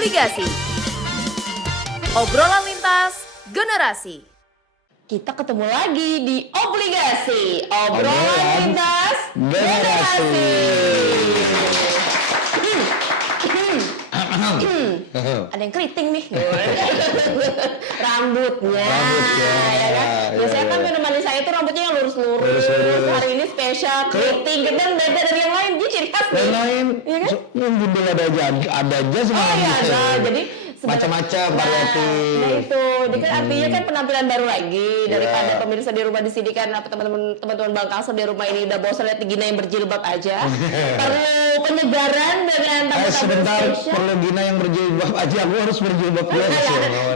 Obligasi. Obrolan lintas generasi. Kita ketemu lagi di Obligasi. Obrolan lintas generasi. Ada yang keriting nih. Rambutnya. Ya kan? Biasanya kan menemani saya itu rambutnya yang lurus-lurus. Hari ini spesial keriting. Dan beda dari yang lain. Dia ciri khas nih. Yang lain, ya kan? yang bundel ada aja semua. Oh iya, nah, jadi macam-macam variatif. Nah itu, jadi kan artinya kan penampilan baru lagi daripada pemirsa di rumah di sini kan apa teman-teman Bang Kalsel di rumah ini udah bosan lihat Gina yang berjilbab aja. Perlu penyegaran dengan tamu-tamu sebentar, spesial. perlu Gina yang berjilbab aja, aku harus berjilbab juga.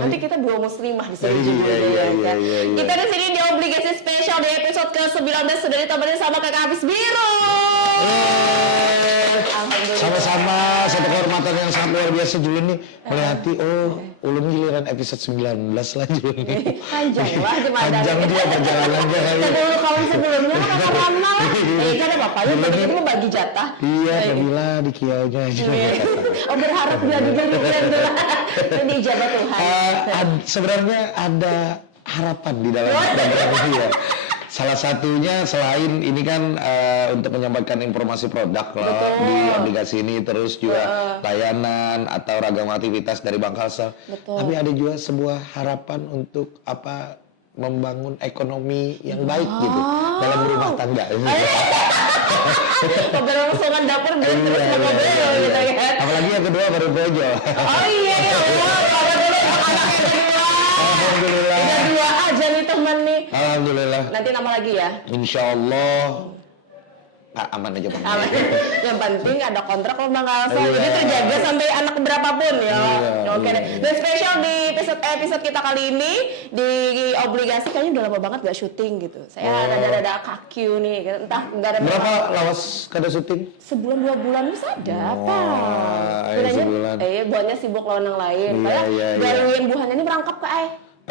Nanti kita dua muslimah di sini juga iya. Kita di sini di Obligasi spesial di episode ke-19 sudah ditemani sama Kakak Hafiz Biru. Sama-sama, satu kehormatan yang sangat luar biasa juga nih melihati, ulun giliran episode 19 lanjut nih. Panjang lah Panjang dia perjalanannya. Sebelum kawan sebelumnya kan kakak lama lah. Kan ada bapaknya, begitu mau bagi jatah. Iya, Nabila di kiaunya aja. Oh berharap dia dulu. Ini ijabah Tuhan. Sebenarnya ada harapan di dalam program ini ya. Salah satunya selain ini kan untuk menyampaikan informasi produk lah di aplikasi ini, terus juga layanan atau ragam aktivitas dari Bang Kalsel. Tapi ada juga sebuah harapan untuk membangun ekonomi yang baik gitu dalam rumah tangga. Keberlangsungan dapur terus ngobrol gitu kan. Apalagi yang kedua baru bojo. Oh iya ya Allah, kalau dulu anaknya kedua. Alhamdulillah. Udah dua aja nih teman nih. Alhamdulillah. Nanti nama lagi ya. Insya Allah. Aman aja Bang. Aman. Yang penting ada kontrak sama Bang Kalsel. Jadi terjaga sampai anak berapapun ya. Oke deh. Dan spesial di episode kita kali ini di Obligasi kayaknya udah lama banget gak syuting gitu. Saya rada-rada kaku nih. Entah nggak ada berapa lawas kada syuting? Sebulan 2 bulan bisa ada apa? Sebulan. Buahnya sibuk lawan yang lain. Galuin buahnya ini merangkap ke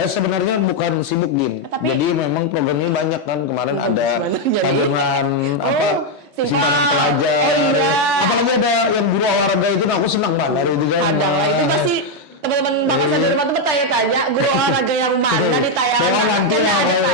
sebenarnya bukan sibuk Gin. Jadi memang programnya banyak kan. Kemarin ada tabungan simpanan pelajar. Apalagi ada yang guru olahraga itu, aku senang banget itu kan. Ada lah itu pasti teman-teman Bang Kalsel di rumah tuh bertanya-tanya guru olahraga yang mana ditayangkan. Nanti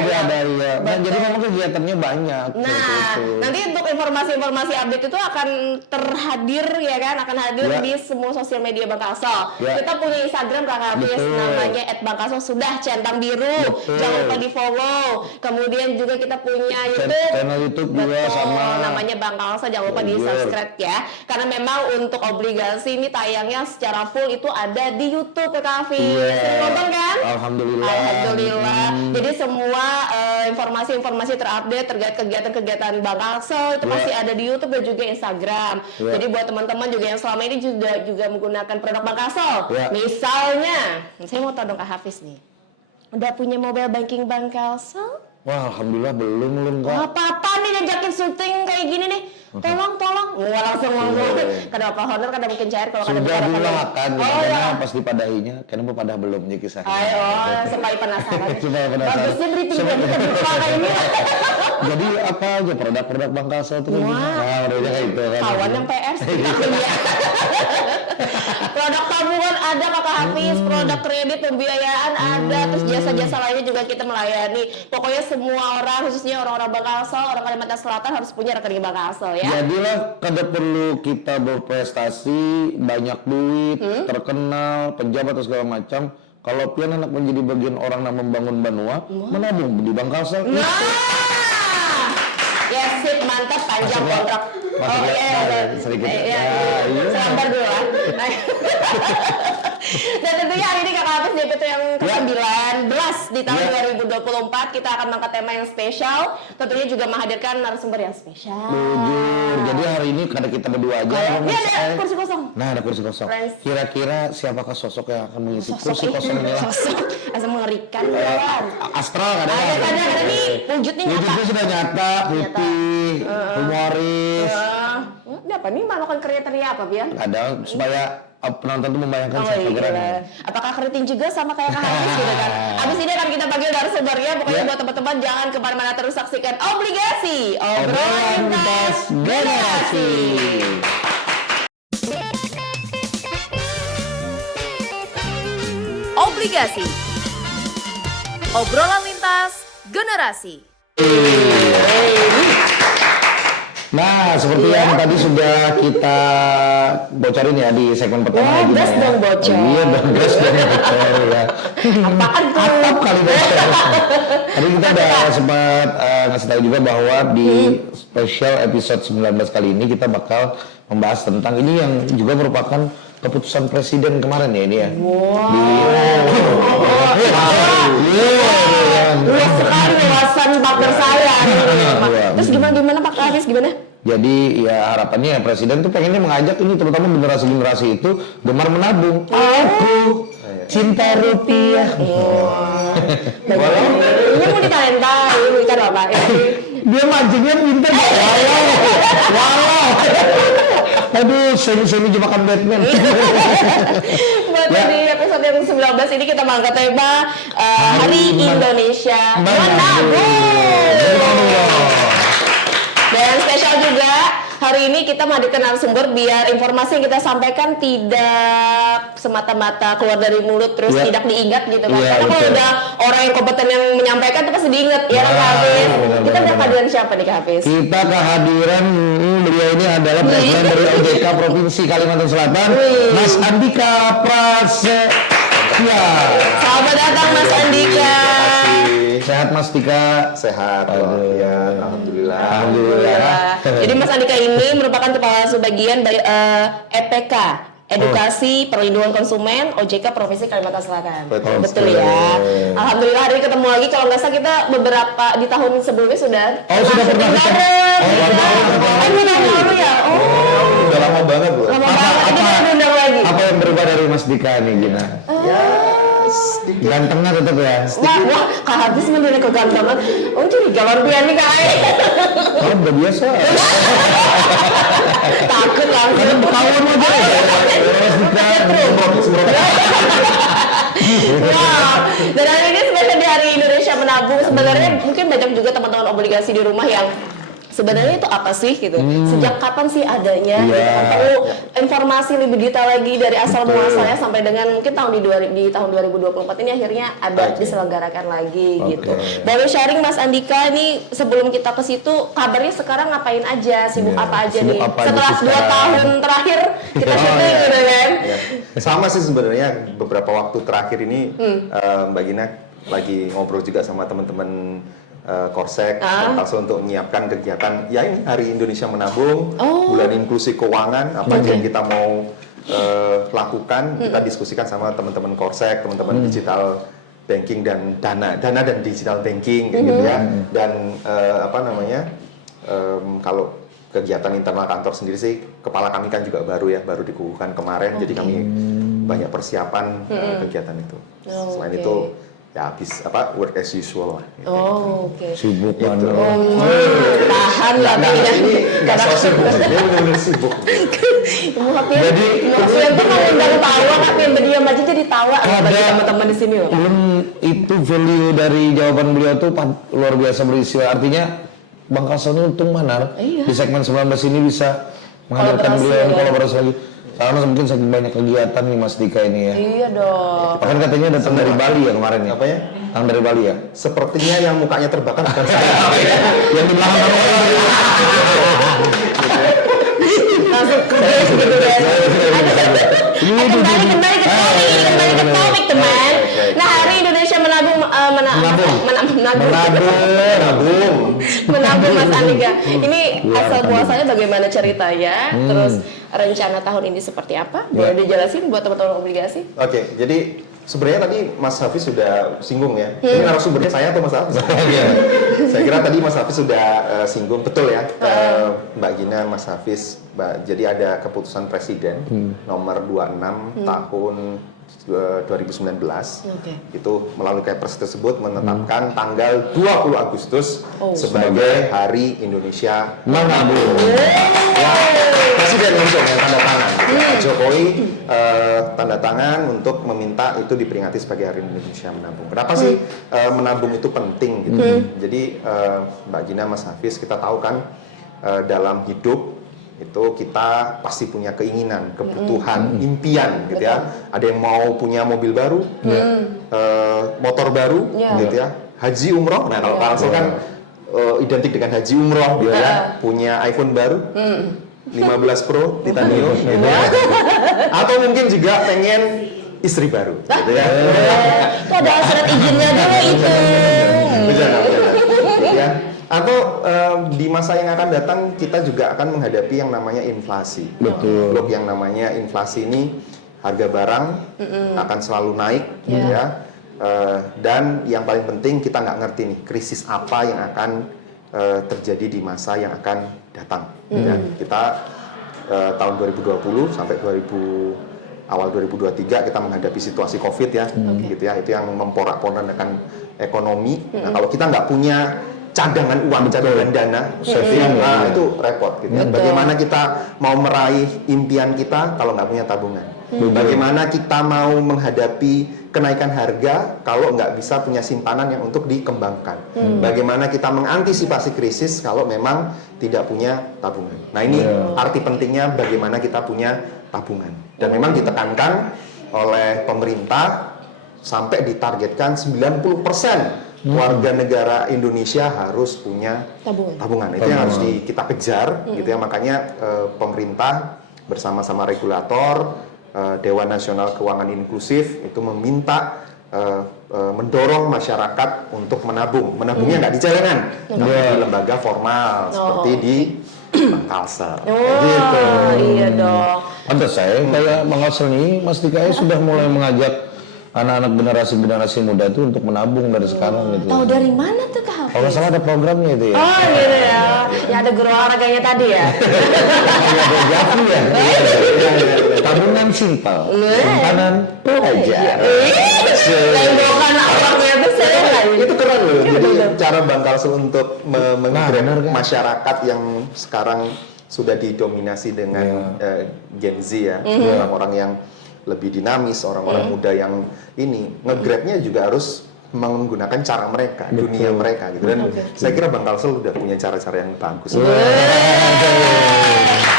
ada ya. Nah, jadi memang kegiatannya banyak. Nah, nanti untuk informasi-informasi update itu akan terhadir ya kan, akan hadir di semua sosial media Bang Kalsel. Kita punya Instagram Kakak Hafiz namanya @bangkalsel sudah centang biru. Jangan lupa di follow. Kemudian juga kita punya YouTube. Channel YouTube juga sama namanya Bang Kalsel, jangan lupa di subscribe ya. Karena memang untuk Obligasi ini tayangnya secara full itu ada di YouTube Kakak Hafiz. Nonton kan? Alhamdulillah. Jadi semua informasi-informasi terupdate terkait kegiatan-kegiatan Bang Kalsel itu pasti ada di YouTube dan juga Instagram. Jadi buat teman-teman juga yang selama ini juga menggunakan produk Bang Kalsel. Misalnya, saya mau tahu dong Kak Hafiz nih. Udah punya mobile banking Bang Kalsel? Wah, alhamdulillah belum kok. Apa-apa nih ngajakin syuting kayak gini nih. Tolong. Wah, langsung. Kenapa honor kada mungkin cair kalau kada sudah bicara dilakukan. Karena pas dipadahinya, karena padah belum nih kisahnya. Supaya penasaran. Supaya penasaran. Bagusnya briefing kita buka kayak ini. Jadi apa aja produk-produk Bang Kalsel itu kan? Nah, udah kayak itu kan. Kawan yang PR produk tabungan ada Kakak Hafiz, produk kredit pembiayaan ada, terus jasa-jasa lainnya juga kita melayani. Pokoknya semua orang, khususnya orang-orang Bang Kalsel, orang Kalimantan Selatan harus punya rekening Bang Kalsel ya. Jadilah kada perlu kita berprestasi, banyak duit, terkenal, pejabat atau segala macam. Kalau pian anak menjadi bagian orang yang membangun Banua, menabung di Bang Kalsel. Ya sip, mantap, panjang kontrak. Sedikit. Sabar dulu lah. Dan tentunya hari ini Kakak Hafiz di episode yang ke-19 di tahun 2024 kita akan mengangkat tema yang spesial. Tentunya juga menghadirkan narasumber yang spesial. Jujur, jadi hari ini kada kita berdua aja. Ini ada kursi kosong. Nah, ada kursi kosong. Kira-kira siapakah sosok yang akan mengisi kursi kosong ini? Sosok asal mengerikan kan. Astral kada? Ada nih wujudnya nyata. Wujudnya sudah nyata, putih, humoris. Ini apa nih melakukan kriteria apa Bian? Ada supaya penonton tuh membayangkan siapa gerangan. Apakah keriting juga sama kayak Kak Hafiz gitu kan? Abis ini akan kita panggil narasumbernya. Pokoknya buat teman-teman jangan kemana-mana, terus saksikan Obligasi Obrolan Lintas Generasi. Obligasi. Obrolan lintas generasi. Nah, seperti yang tadi sudah kita bocorin ya di segmen pertama. Wah, gas dong bocor. Iya dong, gas dong bocor ya. Apaan tuh? Atap kali bocor. Tadi kita udah sempat ngasih tahu juga bahwa di special episode 19 kali ini kita bakal membahas tentang ini yang juga merupakan keputusan presiden kemarin ya ini ya. Luas sekali wawasan partner saya. Terus gimana Pak Hafiz, gimana? Jadi ya harapannya ya presiden tuh pengennya mengajak ini terutama generasi-generasi itu gemar menabung. Aku cinta rupiah. Ini mau ditalentai, bukan apa? Dia mancingnya pintar. Wow. Aduh, semi jebakan Batman. Buat di episode yang 19 ini kita mengangkat tema Hari Indonesia Menabung. Dan spesial juga hari ini kita menghadirkan narasumber biar informasi yang kita sampaikan tidak semata-mata keluar dari mulut terus tidak diingat gitu kan. Karena kalau udah orang yang kompeten yang menyampaikan itu pasti diingat ya kan Kak Hafiz. Kita udah kehadiran siapa nih Kak Hafiz? Kita kehadiran beliau ini adalah presiden dari OJK Provinsi Kalimantan Selatan, Mas Andika Prasetya. Selamat datang Mas Andika. Sehat Mas Dika? Sehat, ya, alhamdulillah. Jadi Mas Andika ini merupakan kepala subbagian dari EPK, Edukasi Perlindungan Konsumen OJK Provinsi Kalimantan Selatan. Betul ya. Alhamdulillah hari ini ketemu lagi. Kalau nggak salah kita beberapa di tahun sebelumnya sudah. Sudah pernah ketemu. Lalu ya. Udah lama banget loh. Lama banget. Ini kita diundang lagi. Apa yang berubah dari Mas Dika nih Gina? Ya, sedikit. Gantengnya tetap ya? Wah, Kak Hafiz menilai kegantengan. Oh, jadi galon pian nih Kak. Oh, udah biasa. Takut langsung. Ketahuan aja. Wah, dan hari ini spesial di Hari Indonesia Menabung. Sebenarnya mungkin banyak juga teman-teman obligasi di rumah yang sebenarnya itu apa sih gitu? Sejak kapan sih adanya? Perlu informasi lebih detail lagi dari asal muasalnya sampai dengan mungkin di tahun 2024 ini akhirnya ada diselenggarakan lagi gitu. Boleh sharing Mas Andika ini sebelum kita ke situ kabarnya sekarang ngapain aja? Sibuk apa aja nih? Setelah 2 tahun terakhir kita syuting gitu kan? Sama sih sebenarnya beberapa waktu terakhir ini Mbak Gina lagi ngobrol juga sama teman-teman Korsek, langsung untuk menyiapkan kegiatan ya ini Hari Indonesia Menabung, bulan inklusi keuangan, apa aja yang kita mau lakukan, kita diskusikan sama teman-teman Korsek, teman-teman digital banking dan dana dan digital banking kayak gitu ya. Dan kalau kegiatan internal kantor sendiri sih, kepala kami kan juga baru dikukuhkan kemarin, jadi kami banyak persiapan kegiatan itu. Selain itu ya habis work as usual lah. Gitu. Sibuk banget. Tahan lah ini nggak so sibuk, dia benar-benar sibuk. Jadi maksudnya tuh mau undang tawa tapi yang berdiam aja jadi tawa bagi teman-teman di sini loh. Itu value dari jawaban beliau tuh luar biasa berisi. Artinya Bang Kasoni untung mana di segmen 19 ini bisa menghadirkan beliau yang kolaborasi lagi. Karena mungkin saking banyak kegiatan nih Mas Dika ini ya. Iya dong. Bahkan katanya datang dari Bali ya kemarin ya. Apa ya? Datang dari Bali ya. Sepertinya yang mukanya terbakar bukan saya. Yang di belakang Langsung ke guys gitu guys. Kembali ke topik teman. Nah Hari Indonesia Menabung Mas Andika. Ini asal muasalnya bagaimana ceritanya? Terus rencana tahun ini seperti apa? Boleh dijelasin buat teman-teman obligasi? Oke, jadi sebenarnya tadi Mas Hafiz sudah singgung ya. Ini narasumbernya saya atau Mas Hafiz? Saya kira tadi Mas Hafiz sudah singgung, betul ya, Mbak Gina, Mas Hafiz. Jadi ada keputusan Presiden nomor 26 tahun 2019 itu melalui Kepres tersebut menetapkan tanggal 20 Agustus sebagai Hari Indonesia Menabung. Ya, Presiden langsung yang tanda tangan. Pak Jokowi tanda tangan untuk meminta itu diperingati sebagai Hari Indonesia Menabung. Kenapa sih menabung itu penting gitu? Jadi Mbak Gina, Mas Hafiz, kita tahu kan dalam hidup itu kita pasti punya keinginan, kebutuhan, impian gitu ya. Ada yang mau punya mobil baru, motor baru gitu ya, haji umroh. Nah kalau Pak Ansel kan identik dengan haji umroh gitu ya, punya iPhone baru 15 Pro Titanium gitu ya. Atau mungkin juga pengen istri baru gitu ya. Itu ada surat izinnya dulu itu. Benar. Gitu ya. Atau di masa yang akan datang kita juga akan menghadapi yang namanya inflasi. Betul. Blok yang namanya inflasi ini harga barang akan selalu naik, gitu ya. Dan yang paling penting kita nggak ngerti nih krisis apa yang akan terjadi di masa yang akan datang. Ya. Kita tahun 2020 sampai awal 2023 kita menghadapi situasi COVID ya, gitu ya. Itu yang memporak-porandakan ekonomi. Nah kalau kita nggak punya cadangan uang, cadangan dana, itu repot gitu ya. Bagaimana kita mau meraih impian kita kalau nggak punya tabungan? Bagaimana kita mau menghadapi kenaikan harga kalau nggak bisa punya simpanan yang untuk dikembangkan? Bagaimana kita mengantisipasi krisis kalau memang tidak punya tabungan? Nah ini arti pentingnya bagaimana kita punya tabungan. Dan memang ditekankan oleh pemerintah sampai ditargetkan 90% warga negara Indonesia harus punya tabungan. Itu yang harus kita kejar, gitu ya. Makanya pemerintah bersama-sama regulator, Dewan Nasional Keuangan Inklusif itu meminta mendorong masyarakat untuk menabung. Menabungnya nggak di celengan, tapi di lembaga formal seperti di Bank Kalsel. Gitu. Iya dong. Pantas saya kayak Bang Kalsel nih, Mas Dika sudah mulai mengajak anak-anak generasi muda itu untuk menabung dari sekarang gitu. Tahu dari mana tuh Kak Hafiz? Kalau nggak salah ada programnya itu ya. Oh gitu ya. Ya ada guru olahraganya tadi ya. Tabungan simpel, simpanan pelajar. Tenggokan awalnya tuh saya Itu keren loh. Jadi cara Bang Kalsel untuk menggrab kan? masyarakat yang sekarang sudah didominasi dengan Gen Z ya, orang-orang yang lebih dinamis, orang-orang muda yang ini nge-grabnya juga harus menggunakan cara mereka, dunia mereka gitu. Dan saya kira Bang Kalsel udah punya cara-cara yang bagus.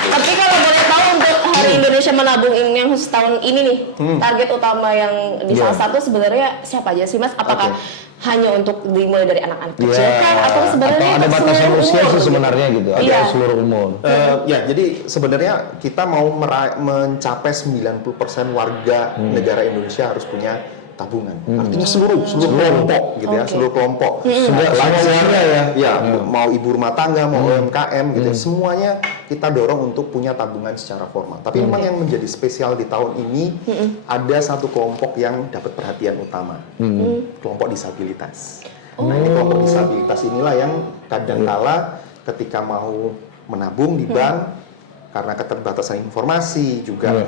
Tapi kalau boleh tahu untuk Hari Indonesia Menabung ini yang khusus tahun ini nih, target utama yang di salah satu sebenarnya siapa aja sih Mas? Apakah hanya untuk dimulai dari anak-anak kecil kan? Atau sebenarnya ada untuk batasan seluruh usia umur? sih sebenarnya gitu, ada seluruh umur. Ya, jadi sebenarnya kita mau mencapai 90% warga negara Indonesia harus punya tabungan. Artinya seluruh kelompok gitu ya, seluruh kelompok. Lansia ya, mau ibu rumah tangga, mau UMKM gitu ya, semuanya kita dorong untuk punya tabungan secara formal. Tapi memang yang menjadi spesial di tahun ini ada satu kelompok yang dapat perhatian utama. Kelompok disabilitas. Nah, ini kelompok disabilitas inilah yang kadangkala ketika mau menabung di bank karena keterbatasan informasi juga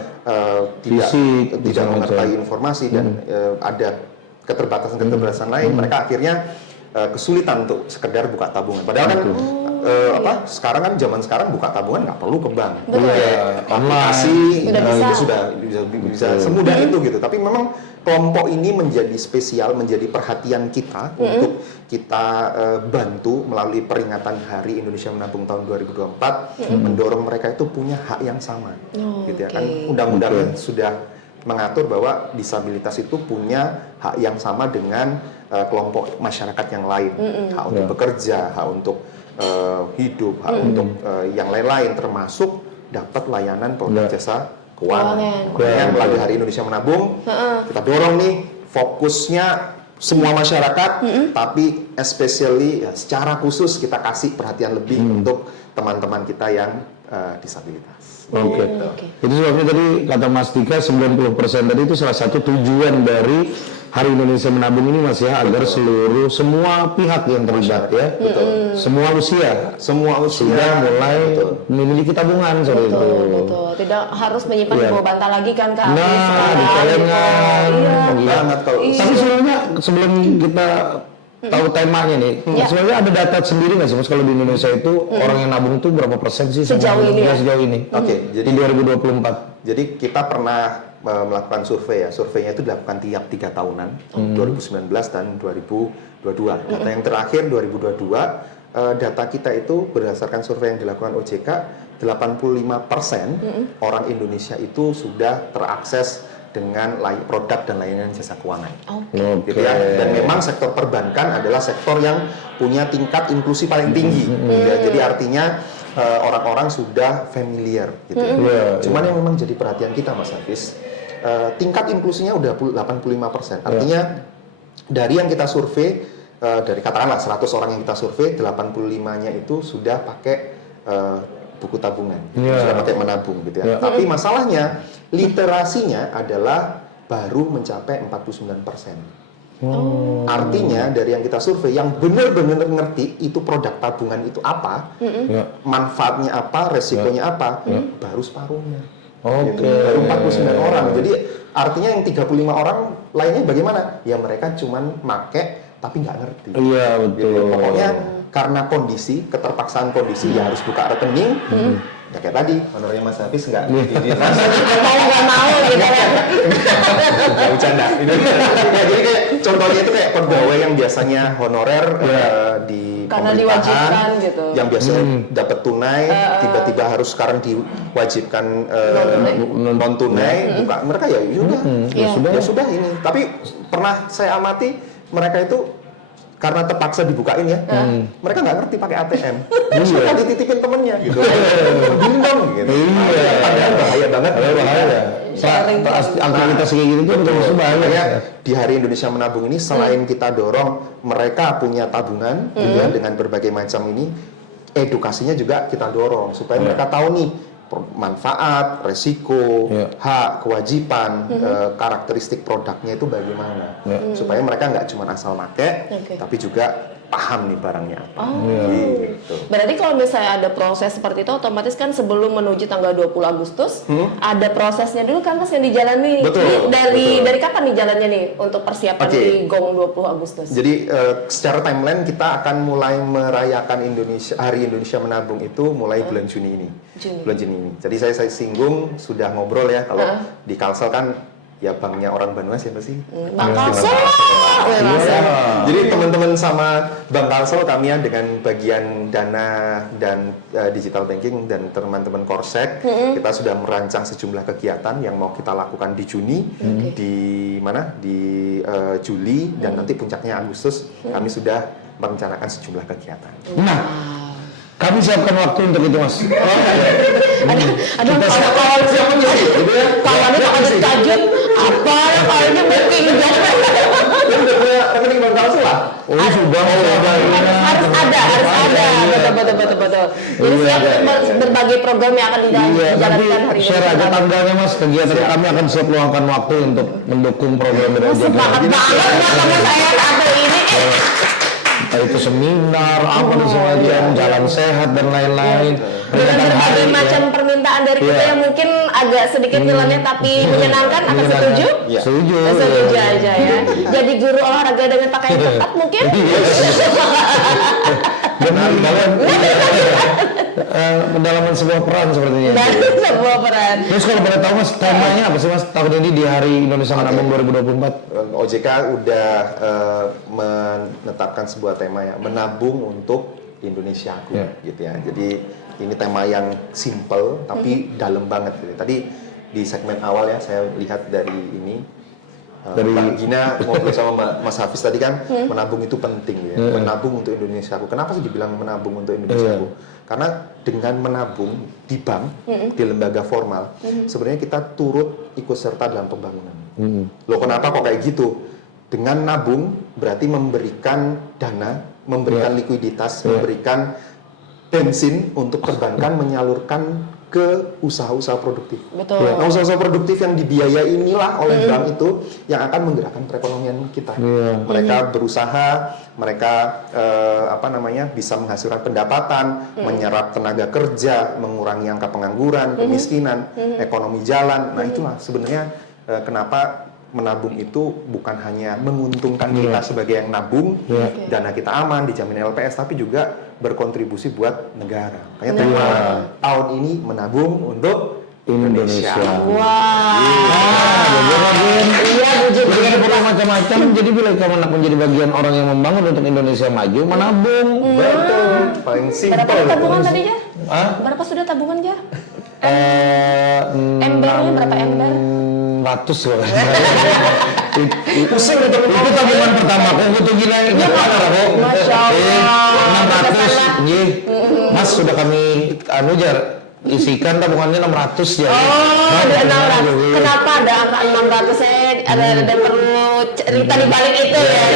tidak mengerti informasi dan ada keterbatasan lain, mereka akhirnya kesulitan untuk sekedar buka tabungan. Padahal kan sekarang kan zaman sekarang buka tabungan nggak perlu ke bank, aplikasi itu sudah bisa semudah itu gitu. Tapi memang kelompok ini menjadi spesial, menjadi perhatian kita untuk kita bantu melalui peringatan Hari Indonesia Menabung tahun 2024, mendorong mereka itu punya hak yang sama, gitu ya kan. Undang-undangnya sudah mengatur bahwa disabilitas itu punya hak yang sama dengan kelompok masyarakat yang lain, hak untuk bekerja, hak untuk hidup, hak untuk yang lain-lain, termasuk dapat layanan produk jasa keuangan. Makanya melalui Hari Indonesia Menabung, kita dorong nih fokusnya semua masyarakat, tapi especially secara khusus kita kasih perhatian lebih untuk teman-teman kita yang disabilitas. Oke. Itu sebabnya tadi kata Mas Dika 90% tadi itu salah satu tujuan dari Hari Indonesia Menabung ini Mas ya, agar semua pihak yang terlibat ya, semua usia sudah mulai memiliki tabungan seperti itu. Betul. Tidak harus menyimpan di bawah bantal lagi kan Kak Hafiz Nah, sekarang. di celengan. Banget kalau Tapi sebenarnya sebelum kita tahu temanya nih, sebenarnya ada data sendiri nggak sih Mas kalau di Indonesia itu orang yang nabung itu berapa persen sih Sejauh ini ya? sejauh ini? Oke, jadi Di 2024. Jadi kita pernah melakukan survei ya. Surveinya itu dilakukan tiap 3 tahunan, 2019 dan 2022. Data yang terakhir 2022, data kita itu berdasarkan survei yang dilakukan OJK, 85% orang Indonesia itu sudah terakses dengan produk dan layanan jasa keuangan. Gitu ya. Dan memang sektor perbankan adalah sektor yang punya tingkat inklusi paling tinggi. Gitu ya. Jadi artinya orang-orang sudah familiar gitu ya. Cuman yang memang jadi perhatian kita Mas Hafiz, tingkat inklusinya udah 85%. Artinya dari yang kita survei, dari katakanlah 100 orang yang kita survei, 85-nya itu sudah pakai buku tabungan, sudah pakai menabung gitu ya. Tapi masalahnya literasinya adalah baru mencapai 49%. Artinya dari yang kita survei, yang benar-benar ngerti itu produk tabungan itu apa, manfaatnya apa, resikonya apa, baru separuhnya. Gitu. Baru 49 orang. Jadi artinya yang 35 orang lainnya bagaimana? Ya mereka cuman make tapi nggak ngerti. Iya betul. Gitu. Pokoknya karena kondisi, keterpaksaan kondisi, ya harus buka rekening. Ya kayak tadi, honornya Mas Hafiz nggak nggak mau gitu ya. Nggak bercanda. Jadi kayak contohnya itu kayak pegawai yang biasanya honorer di karena diwajibkan gitu. Yang biasanya dapat tunai, tiba-tiba harus sekarang diwajibkan non tunai, buka mereka ya sudah ini. Tapi pernah saya amati mereka itu karena terpaksa dibukain ya, mereka nggak ngerti pakai ATM. Mereka dititipin temennya gitu. Bingung gitu. Padahal bahaya banget. Bahaya. Aktivitas kayak gitu tuh terus bahaya. Di Hari Indonesia Menabung ini selain kita dorong mereka punya tabungan juga dengan berbagai macam ini, edukasinya juga kita dorong supaya mereka tahu nih manfaat, resiko, hak, kewajiban, karakteristik produknya itu bagaimana, supaya mereka nggak cuma asal make, tapi juga paham nih barangnya apa. Gitu. Berarti kalau misalnya ada proses seperti itu, otomatis kan sebelum menuju tanggal 20 Agustus, ada prosesnya dulu kan Mas yang dijalani. Betul. Dari kapan nih jalannya nih untuk persiapan di GONG 20 Agustus? Jadi secara timeline kita akan mulai merayakan Hari Indonesia Menabung itu mulai bulan Juni ini. Bulan Juni ini. Jadi saya singgung, sudah ngobrol ya, kalau di Kalsel kan ya banknya orang Banua siapa sih? Bank Kalsel. Jadi teman-teman sama Bank Kalsel, kami ya dengan bagian dana dan digital banking dan teman-teman Korsek, kita sudah merancang sejumlah kegiatan yang mau kita lakukan di Juni, di mana? Di Juli dan nanti puncaknya Agustus. Kami sudah merencanakan sejumlah kegiatan. Nah, kami siapkan waktu untuk itu Mas. Aduh, kalau siapa sih? Kalau ada tajud apa ya kalau ini booking rekening Bank Kalsel lah. Harus ada, betul. Jadi siap berbagai program yang akan dijalankan hari ini. Share aja tanggalnya Mas, kegiatan kami akan siap luangkan waktu untuk mendukung program ini. Sepakat banget sama saya satu ini. Itu seminar, apa dan semacam, jalan sehat dan lain-lain. Dengan berbagai macam permintaan dari kita yang mungkin agak sedikit nilainya tapi menyenangkan, akan setuju? Setuju. Setuju aja ya. Jadi guru olahraga dengan pakaian ketat mungkin? Pendalaman sebuah peran sepertinya. Sebuah peran. Terus kalau boleh tahu Mas, temanya apa sih Mas tahun ini di Hari Indonesia Menabung 2024? OJK udah menetapkan sebuah tema ya, menabung untuk Indonesiaku gitu ya. Jadi ini tema yang simple tapi dalam banget gitu. Tadi di segmen awal ya saya lihat dari ini Mbak Gina ngobrol sama Mas Hafiz tadi kan, menabung itu penting ya. Menabung untuk Indonesiaku. Kenapa sih dibilang menabung untuk Indonesiaku? Karena dengan menabung di bank, di lembaga formal, sebenarnya kita turut ikut serta dalam pembangunan. Loh kenapa kok kayak gitu? Dengan nabung berarti memberikan dana, memberikan likuiditas, memberikan bensin untuk perbankan menyalurkan ke usaha-usaha produktif. Betul. Nah, usaha-usaha produktif yang dibiayai inilah oleh bank itu yang akan menggerakkan perekonomian kita. Mereka berusaha, mereka bisa menghasilkan pendapatan, menyerap tenaga kerja, mengurangi angka pengangguran, kemiskinan, ekonomi jalan. Nah, itulah sebenarnya kenapa menabung itu bukan hanya menguntungkan kita sebagai yang nabung, dana kita aman, dijamin LPS, tapi juga berkontribusi buat negara. Makanya tema tahun ini menabung untuk Indonesia. Wah. Iya, Jadi ada program macam-macam. Jadi bila kamu nak menjadi bagian orang yang membangun untuk Indonesia maju, menabung. Betul. Paling simpel. Berapa tabungan tadi ya? Hah? Berapa sudah tabungan ya? Eh, Embernya berapa ember? 600 loh. Pusing itu tabungan pertama. Kok butuh gila ingat mana kok? Masya Allah. 600. Nggih. Mas sudah kami jar isikan tabungannya 600 ya. Oh, ada 600. Kenapa ada angka 600? Saya ada perlu cerita di balik itu ya.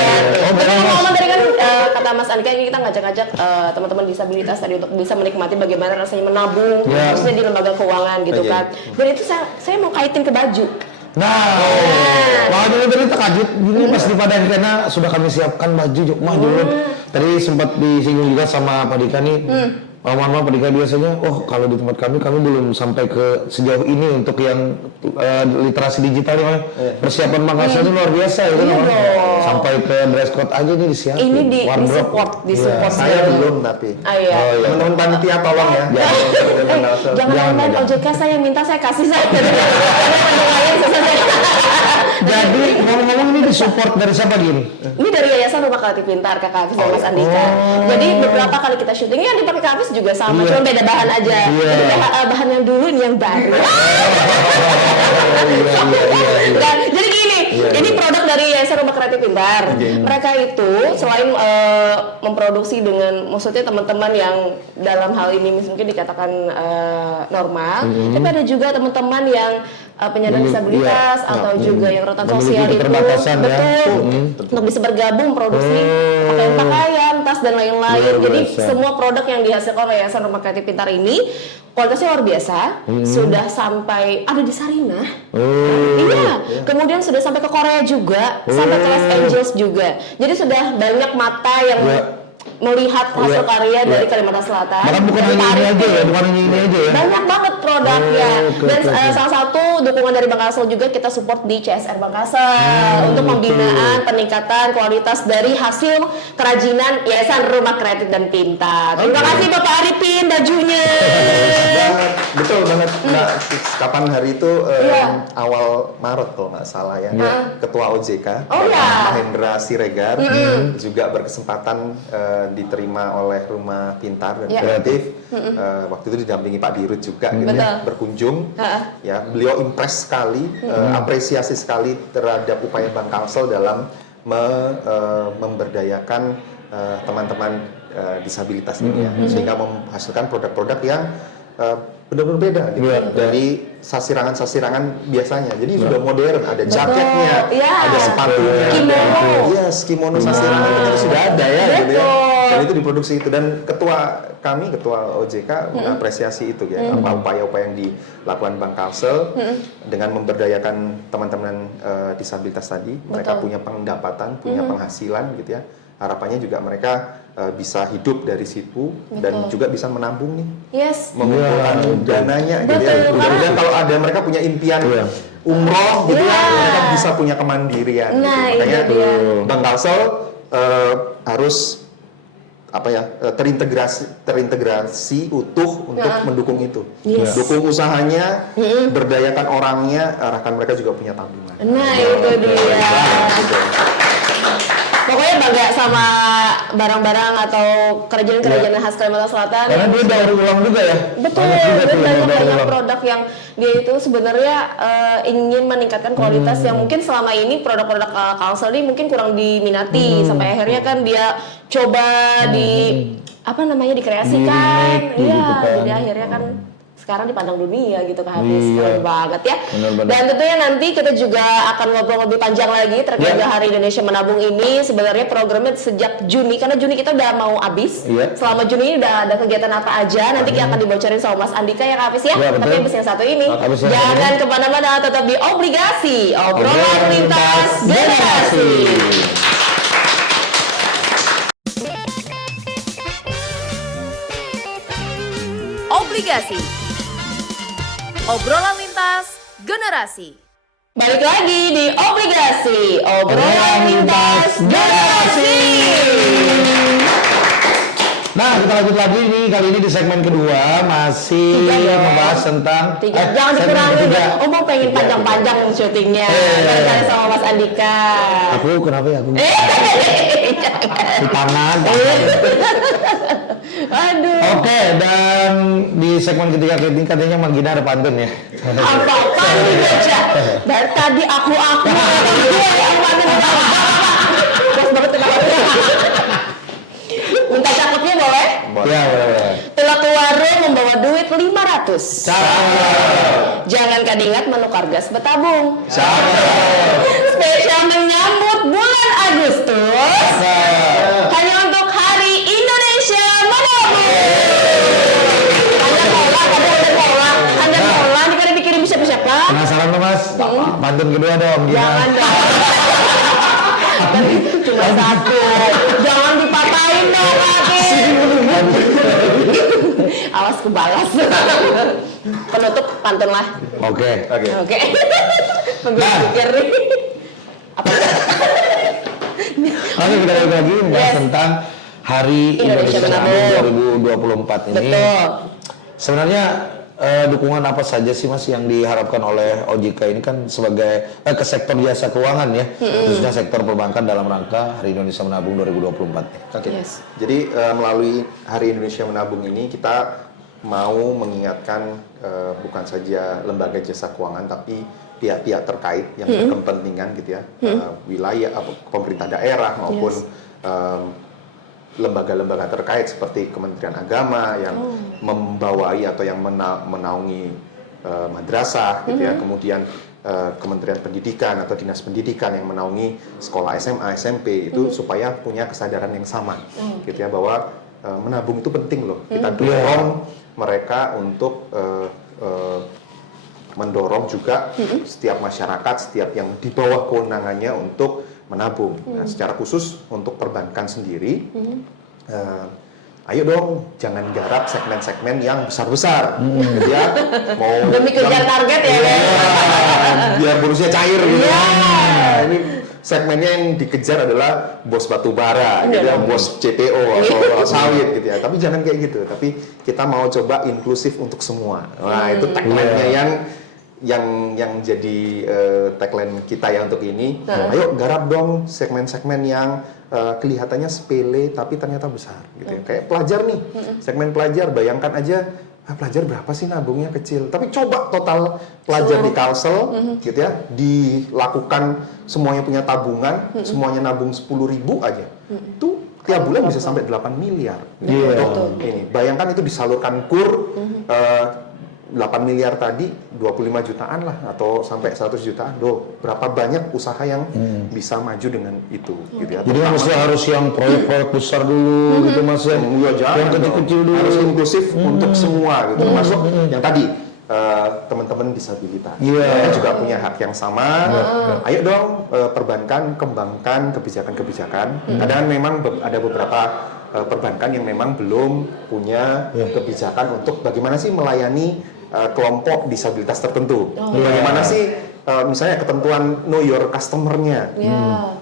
Tapi ngomong tadi kan kata Mas Andika ini kita ngajak-ngajak teman-teman disabilitas tadi untuk bisa menikmati bagaimana rasanya menabung, khususnya di lembaga keuangan gitu kan. Dan itu saya mau kaitin ke baju. Nah, makanya tadi terkajut gini pas di Padang karena sudah kami siapkan baju Jokmah dulu. Tadi sempat disinggung juga sama Pak Dika nih. Mama Pak Dika biasanya, kalau di tempat kami belum sampai ke sejauh ini untuk yang literasi digital ya. Persiapan makasanya luar biasa ya kan. Sampai ke dress code aja nih disiapin. Ini di support. Saya belum tapi. Iya. Teman-teman panitia tolong ya. Jangan main OJK saya minta saya kasih saya. Jadi ngomong-ngomong ini disupport dari siapa gini? Ini dari Yayasan Rumah Kreatif Pintar Kak Hafiz dan Mas Andika. Jadi beberapa kali kita syuting yang dipakai Kak Hafiz juga sama, cuma beda bahan aja. Jadi bahan yang dulu ini yang baru. Jadi gini, ini produk dari Yayasan Rumah Kreatif Pintar. Mereka itu selain memproduksi dengan, maksudnya teman-teman yang dalam hal ini mungkin dikatakan normal, tapi ada juga teman-teman yang penyandang disabilitas atau juga yang rentan sosial itu untuk bisa bergabung produksi pakaian, tas dan lain-lain. Jadi semua produk yang dihasilkan oleh Yayasan Rumah Kreatif Pintar ini kualitasnya luar biasa, sudah sampai ada di Sarinah. Iya. Kemudian sudah sampai ke Korea juga, sampai ke Los Angeles juga. Jadi sudah banyak mata yang melihat hasil karya dari Kalimantan Selatan. Bahkan bukan hanya ini aja ya, bukan hanya ini aja ya. Banyak banget produknya. Dan salah satu dukungan dari Bank Kasel juga kita support di CSR Bank Kasel untuk pembinaan, peningkatan kualitas dari hasil kerajinan Yayasan Rumah Kreatif dan Pintar. Terima kasih Bapak Arifin bajunya. Betul banget Mbak. Kapan hari itu awal Maret kalau nggak salah ya. Ketua OJK Mahendra Siregar juga berkesempatan diterima oleh Rumah Pintar dan Kreatif. Waktu itu didampingi Pak Dirut juga gitu ya, berkunjung. Ya, beliau impress sekali, apresiasi sekali terhadap upaya Bank Kalsel dalam memberdayakan teman-teman disabilitas ini ya, sehingga menghasilkan produk-produk yang benar-benar beda gitu dari sasirangan-sasirangan biasanya. Jadi sudah modern, ada jaketnya, ada sepatunya, ada kimono sasirangan itu sudah ada ya gitu ya. Dan itu diproduksi itu, dan ketua OJK mengapresiasi itu ya, apa upaya-upaya yang dilakukan Bank Kalsel dengan memberdayakan teman-teman disabilitas tadi. Mereka punya pendapatan, punya penghasilan gitu ya. Harapannya juga mereka bisa hidup dari situ dan juga bisa menabung nih, mengumpulkan dananya gitu ya. Kemudian kalau ada mereka punya impian umroh gitu ya, mereka bisa punya kemandirian. Gitu. Makanya Bank Kalsel harus terintegrasi utuh untuk mendukung itu. Dukung usahanya, berdayakan orangnya, arahkan mereka juga punya tabungan. Nah, itu dia. Pokoknya bangga sama barang-barang atau kerajinan-kerajinan khas Kalimantan Selatan. Karena dia daur ulang juga ya. Betul, banyak produk yang dia itu sebenarnya ingin meningkatkan kualitas yang mungkin selama ini produk-produk Kalsel ini mungkin kurang diminati, sampai akhirnya kan dia coba dikreasikan. Jadi akhirnya kan sekarang dipandang dunia gitu Kak Hafiz. Keren banget ya. Dan tentunya nanti kita juga akan ngobrol lebih panjang lagi terkait Hari Indonesia Menabung ini. Sebenarnya programnya sejak Juni, karena Juni kita udah mau habis. Selama Juni ini udah ada kegiatan apa aja, nanti kita akan dibocorin sama Mas Andika ya Kak Hafiz ya. Tapi habis yang satu ini, jangan kemana-mana, tetap di Obligasi, obrolan lintas generasi. Obligasi. Obrolan lintas generasi. Balik lagi di Obligasi, obrolan lintas generasi. Nah, kita lanjut lagi nih, kali ini di segmen kedua masih Tiga dong. membahas tentang Jangan segmen dikurangi ketiga. dong. Mau pengen panjang-panjang syutingnya. Gara-gara sama Mas Andika. Aku kenapa ya aku? Jangan. Di tangan. Aduh. Oke, dan di segmen ketiga ini katanya Mang Gina ada pantun ya. Apa-apa nih bocah. Dari tadi aku gue yang pantun. Bos banget kenapa? Minta cakepnya boleh? Ya, boleh. Telah ke warung membawa duit 500. Cakep. Jangan kadingat menukar gas betabung. Cakep. Spesial menyambut bulan Agustus. Cakep. Hanya untuk Hari Indonesia Menabung. Anda pola, ini kan dikirim siapa-siapa? Penasaran lo Mas? Pantun kedua dong, Gina. Jangan dong. Cuma satu. Jangan dipatahin dong, Kaki. Awas kebalas. Penutup pantun lah. Oke. Oke. Pikir nih. Apa? Oke, kita balik lagi membahas Yes. tentang Hari Indonesia Indonesia Menabung. 2024 ini. Betul. Sebenarnya dukungan apa saja sih Mas yang diharapkan oleh OJK ini kan sebagai ke sektor jasa keuangan ya, khususnya sektor perbankan dalam rangka Hari Indonesia Menabung 2024. Oke. Yes. Jadi melalui Hari Indonesia Menabung ini kita mau mengingatkan bukan saja lembaga jasa keuangan tapi pihak-pihak terkait yang berkepentingan gitu ya, wilayah pemerintah daerah maupun lembaga-lembaga terkait seperti Kementerian Agama yang membawai atau yang menaungi madrasah gitu ya, kemudian Kementerian Pendidikan atau Dinas Pendidikan yang menaungi sekolah SMA, SMP itu supaya punya kesadaran yang sama gitu ya, bahwa menabung itu penting loh. Kita dorong mereka untuk mendorong juga setiap masyarakat, setiap yang di bawah kewenangannya untuk menabung. Nah, secara khusus untuk perbankan sendiri, ayo dong, jangan garap segmen-segmen yang besar-besar, gitu ya. Mau Demi kejar target ya, kan? biar bonusnya cair gitu. Iya. Nah, ini segmennya yang dikejar adalah bos batu bara, gitu ya, bos CPO atau sawit gitu ya. Tapi jangan kayak gitu. Tapi kita mau coba inklusif untuk semua. Nah, itu tagline-nya yang jadi tagline kita ya untuk ini. Ayo garap dong segmen-segmen yang kelihatannya sepele tapi ternyata besar gitu ya. Kayak pelajar nih, segmen pelajar, bayangkan aja pelajar berapa sih nabungnya kecil, tapi coba total pelajar di Kalsel gitu ya, dilakukan semuanya punya tabungan, semuanya nabung 10.000 aja, itu tiap bulan bisa sampai 8 miliar gitu. Untuk ini bayangkan itu disalurkan KUR 8 miliar tadi 25 jutaan lah atau sampai 100 jutaan. Berapa banyak usaha yang bisa maju dengan itu gitu ya. Jadi mesti harus yang proyek-proyek besar dulu gitu Mas ya. Yang kecil-kecil dulu. Harus inklusif untuk semua gitu. Termasuk yang tadi teman-teman disabilitas. Mereka juga punya hak yang sama. Ayo dong perbankan kembangkan kebijakan-kebijakan. Kadang memang ada beberapa perbankan yang memang belum punya kebijakan untuk bagaimana sih melayani kelompok disabilitas tertentu. Bagaimana sih misalnya ketentuan know your customer-nya.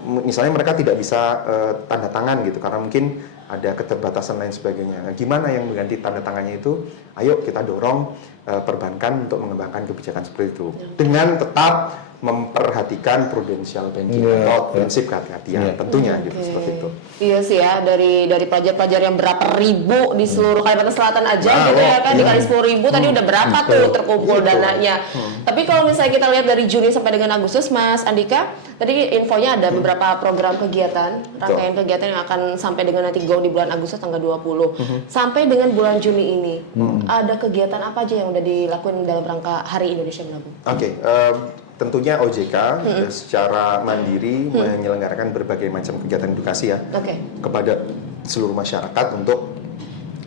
Misalnya mereka tidak bisa tanda tangan gitu karena mungkin ada keterbatasan lain sebagainya. Nah, gimana yang mengganti tanda tangannya itu? Ayo kita dorong perbankan untuk mengembangkan kebijakan seperti itu dengan tetap memperhatikan prudential banking atau prinsip kehati-hatian tentunya gitu seperti itu. Iya sih ya, dari pelajar-pelajar yang berapa ribu di seluruh Kalimantan Selatan aja gitu ya kan, dikali 10.000 tadi udah berapa tuh terkumpul dananya. Tapi kalau misalnya kita lihat dari Juni sampai dengan Agustus, Mas Andika, tadi infonya ada beberapa program kegiatan, rangkaian kegiatan yang akan sampai dengan nanti go di bulan Agustus tanggal 20. Sampai dengan bulan Juni ini, ada kegiatan apa aja yang udah dilakukan dalam rangka Hari Indonesia Menabung? Oke, tentunya OJK secara mandiri menyelenggarakan berbagai macam kegiatan edukasi ya kepada seluruh masyarakat untuk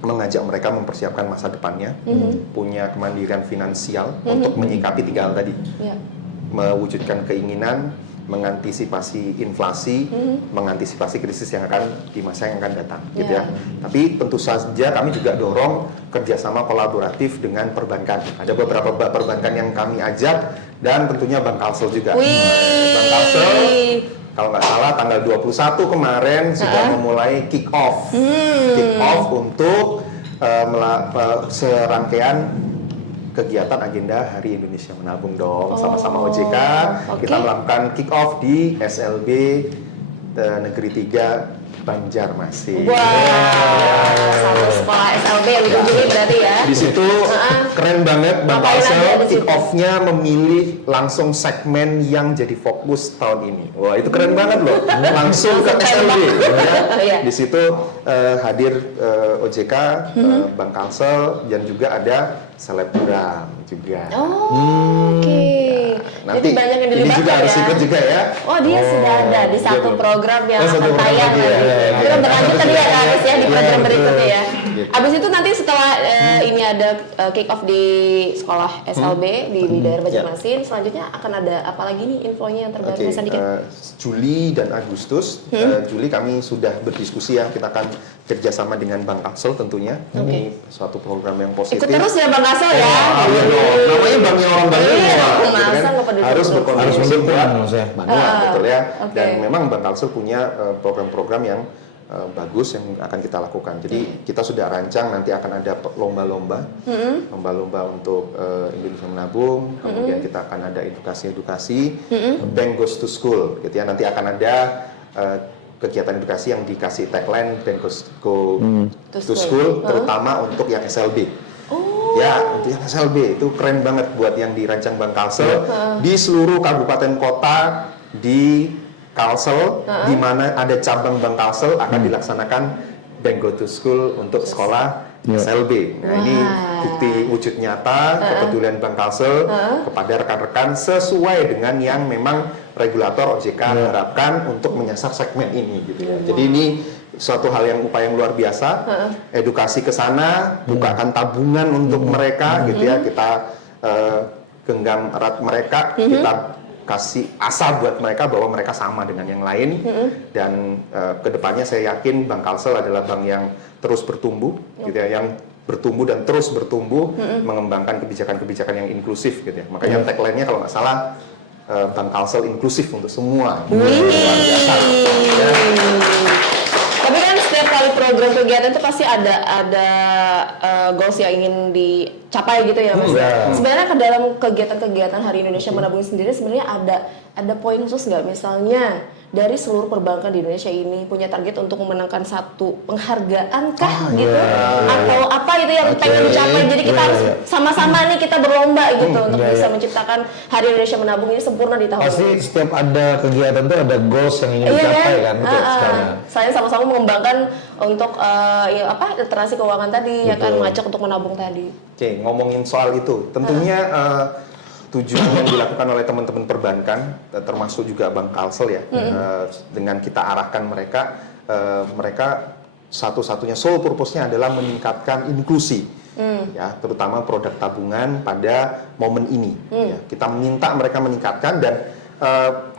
mengajak mereka mempersiapkan masa depannya, punya kemandirian finansial untuk menyikapi 3 hal tadi, mewujudkan keinginan, mengantisipasi inflasi, mengantisipasi krisis yang akan di masa yang akan datang, gitu ya. Tapi tentu saja kami juga dorong kerjasama kolaboratif dengan perbankan. Ada beberapa perbankan yang kami ajak dan tentunya Bank Kalsel juga. Wih. Bank Kalsel kalau nggak salah tanggal 21 kemarin sudah memulai kick off. Kick off untuk serangkaian kegiatan agenda Hari Indonesia Menabung dong, sama-sama OJK. Kita melakukan kick off di SLB Negeri 3 Banjarmasin. Satu sekolah SLB yang dikunjungi berarti ya. Di situ keren banget Bang Kalsel, kick off-nya memilih langsung segmen yang jadi fokus tahun ini. Wah, itu keren banget loh. Langsung ke SLB. Ya. Di situ hadir OJK, Bang Kalsel, dan juga ada selebgram juga. Oke. Nanti jadi banyak yang ini dilibatkan juga harus ya. ikut juga ya. Oh, dia sudah ada di satu program yang akan satu program tayang lagi nanti. ya. Kita berlanjut tadi ya Kak Aris ya di program berikutnya ya. Gitu. Abis itu nanti setelah ini ada kick off di sekolah SLB di daerah Banjarmasin, selanjutnya akan ada apa lagi nih infonya yang terbaru Mas Andika? Juli dan Agustus. Juli kami sudah berdiskusi ya, kita akan kerjasama dengan Bang Kalsel tentunya. Ini suatu program yang positif. Ikut terus ya Bang Kasel ya. Iya dong. Namanya banknya orang banyak masa nggak peduli harus terus. berkontribusi buat maksudnya. manual, betul ya. Oke. Dan memang Bang Kalsel punya program-program yang bagus yang akan kita lakukan. Jadi kita sudah rancang nanti akan ada lomba-lomba, lomba-lomba untuk Indonesia Menabung. Kemudian kita akan ada edukasi-edukasi, Bank Goes to School, gitu ya. Nanti akan ada kegiatan edukasi yang dikasih tagline Bank Goes to School, terutama untuk yang SLB. Ya, untuk yang SLB itu keren banget buat yang dirancang Bang Kalsel di seluruh kabupaten kota di Kalsel, di mana ada cabang Bank Kalsel akan dilaksanakan Bank Go to School untuk sekolah SLB. Nah, ini bukti wujud nyata kepedulian Bank Kalsel kepada rekan-rekan sesuai dengan yang memang regulator OJK harapkan untuk menyasar segmen ini gitu ya. Jadi ini suatu hal yang upaya yang luar biasa, edukasi ke sana, bukakan tabungan untuk mereka gitu ya, kita genggam erat mereka, kita kasih asa buat mereka bahwa mereka sama dengan yang lain, dan kedepannya saya yakin Bank Kalsel adalah bank yang terus bertumbuh gitu ya, yang bertumbuh dan terus bertumbuh, mengembangkan kebijakan-kebijakan yang inklusif gitu ya. Makanya tagline-nya kalau nggak salah Bank Kalsel inklusif untuk semua. Luar biasa. Ya. Tapi kan setiap kali program kegiatan itu pasti ada goals yang ingin dicapai gitu ya Mas. Sebenarnya ke dalam kegiatan-kegiatan Hari Indonesia Menabung sendiri sebenarnya ada poin khusus nggak, misalnya dari seluruh perbankan di Indonesia ini punya target untuk memenangkan satu penghargaan kah gitu, atau apa itu yang pengen dicapai, jadi kita harus sama-sama nih kita berlomba gitu untuk bisa menciptakan Hari Indonesia Menabung ini sempurna di tahun Pasti ini. setiap ada kegiatan tuh ada goals yang ingin dicapai kan, betul sekali. Saya sama-sama mengembangkan untuk literasi keuangan tadi, ya kan, mengajak untuk menabung tadi. Oke, ngomongin soal itu, tentunya tujuan yang dilakukan oleh teman-teman perbankan, termasuk juga Bank Kalsel ya, dengan kita arahkan mereka satu-satunya sole purpose-nya adalah meningkatkan inklusi, ya, terutama produk tabungan pada momen ini. Ya, kita minta mereka meningkatkan, dan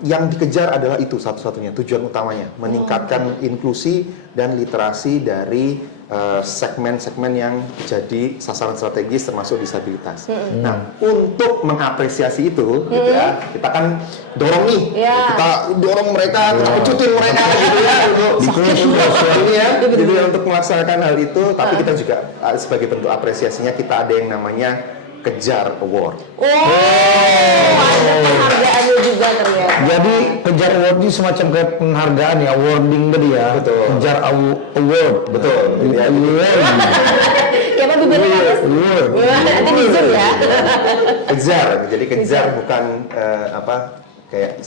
yang dikejar adalah itu satu-satunya tujuan utamanya, meningkatkan inklusi dan literasi dari segmen-segmen yang jadi sasaran strategis termasuk disabilitas. Nah, untuk mengapresiasi itu, gitu ya, kita kan dorong nih, kita dorong mereka, kita pecutin mereka, gitu ya, gitu ya, untuk melaksanakan hal itu. Tapi kita juga sebagai bentuk apresiasinya kita ada yang namanya Kejar Award. Ada penghargaannya juga ternyata. Jadi Kejar Award ini semacam kayak penghargaan ya, awarding tadi ya. Betul. Kejar Award. Betul. Ya, Siapa bibirnya Mas? Nanti di zoom ya. Kejar, jadi kejar bukan kayak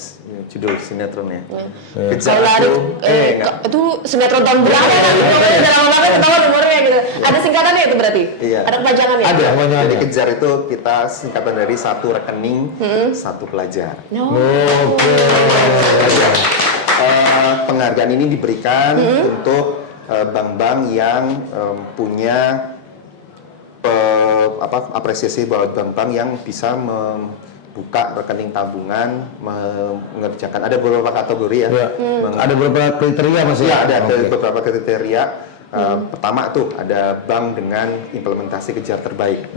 judul sinetron ya. Kejar Kalau lari, itu sinetron tahun berapa kan? Udah lama banget ketahuan umurnya gitu. Ada singkatannya itu berarti? Iya. Ada kepanjangannya? Ada. Kepanjangannya. Jadi kejar itu kita singkatan dari satu rekening, satu pelajar. Oke. Penghargaan ini diberikan untuk bank-bank yang punya apresiasi bahwa bank-bank yang bisa membuka rekening tabungan, mengerjakan, ada beberapa kategori ya. Ada beberapa kriteria Mas ya? Iya, ada beberapa kriteria Pertama tuh ada bank dengan implementasi kejar terbaik.